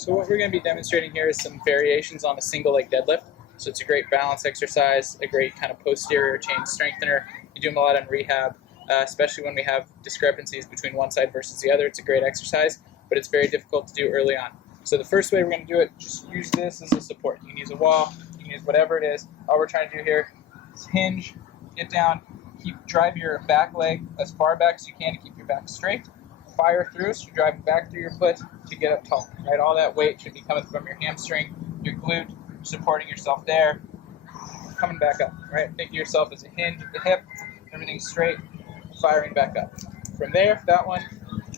So what we're going to be demonstrating here is some variations on a single leg deadlift. So it's a great balance exercise, a great kind of posterior chain strengthener. You do them a lot in rehab, especially when we have discrepancies between one side versus the other. It's a great exercise, but it's very difficult to do early on. So the first way we're going to do it, just use this as a support. You can use a wall, you can use whatever it is. All we're trying to do here is hinge, get down, drive your back leg as far back as you can to keep your back straight. Fire through, so you're driving back through your foot to get up tall, right? All that weight should be coming from your hamstring, your glute, supporting yourself there, coming back up, right? Think of yourself as a hinge at the hip, everything's straight, firing back up. From there, if that one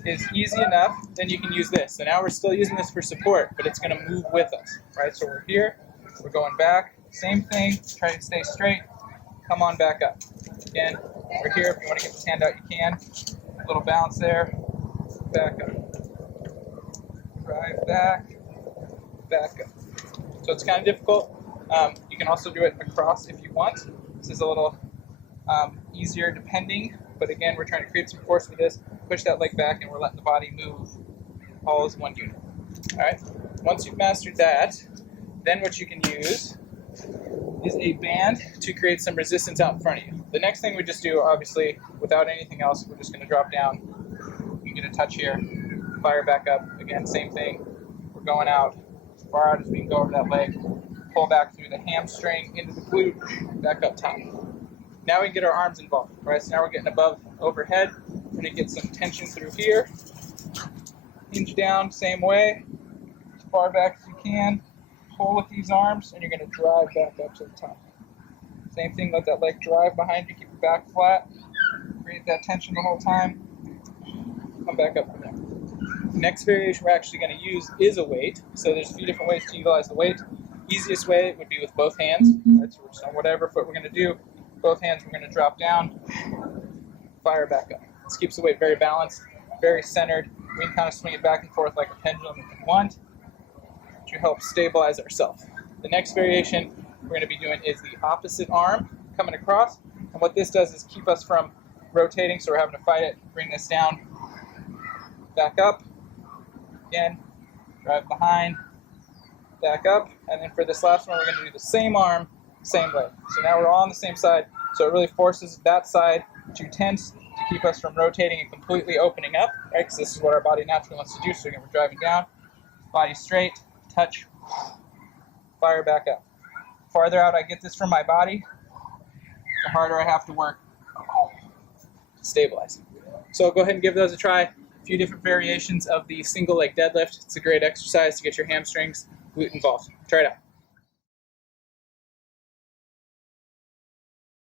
is easy enough, then you can use this. So now we're still using this for support, but it's gonna move with us, right? So we're here, we're going back, same thing, try to stay straight, come on back up. Again, we're here, if you wanna get this hand out, you can. A little bounce there, back up, drive back, back up. So it's kind of difficult. You can also do it across if you want. This is a little easier depending, but again, we're trying to create some force with this, push that leg back, and we're letting the body move all as one unit. All right, once you've mastered that, then what you can use is a band to create some resistance out in front of you. The next thing we just do, obviously, without anything else, we're just gonna drop down. You get a touch here, fire back up. Again, same thing. We're going out as far out as we can go over that leg. Pull back through the hamstring into the glute, back up top. Now we can get our arms involved, right? So now we're getting above overhead. We're gonna get some tension through here. Hinge down, same way, as far back as you can. Pull with these arms, and you're gonna drive back up to the top. Same thing, let that leg drive behind you, keep your back flat. Create that tension the whole time. Come back up from there. Next variation we're actually going to use is a weight. So there's a few different ways to utilize the weight. Easiest way would be with both hands. Right? So we're just on whatever foot we're going to do. Both hands we're going to drop down, fire back up. This keeps the weight very balanced, very centered. We can kind of swing it back and forth like a pendulum if you want to help stabilize ourselves. The next variation we're going to be doing is the opposite arm coming across. And what this does is keep us from rotating, so we're having to fight it. Bring this down, back up, again, drive behind, back up, and then for this last one, we're going to do the same arm, same leg. So now we're all on the same side, so it really forces that side to tense to keep us from rotating and completely opening up, right? Because this is what our body naturally wants to do. So again, we're driving down, body straight, touch, fire back up. The farther out I get this from my body, the harder I have to work to stabilize. So go ahead and give those a try. A few different variations of the single leg deadlift. It's a great exercise to get your hamstrings, glute involved. Try it out.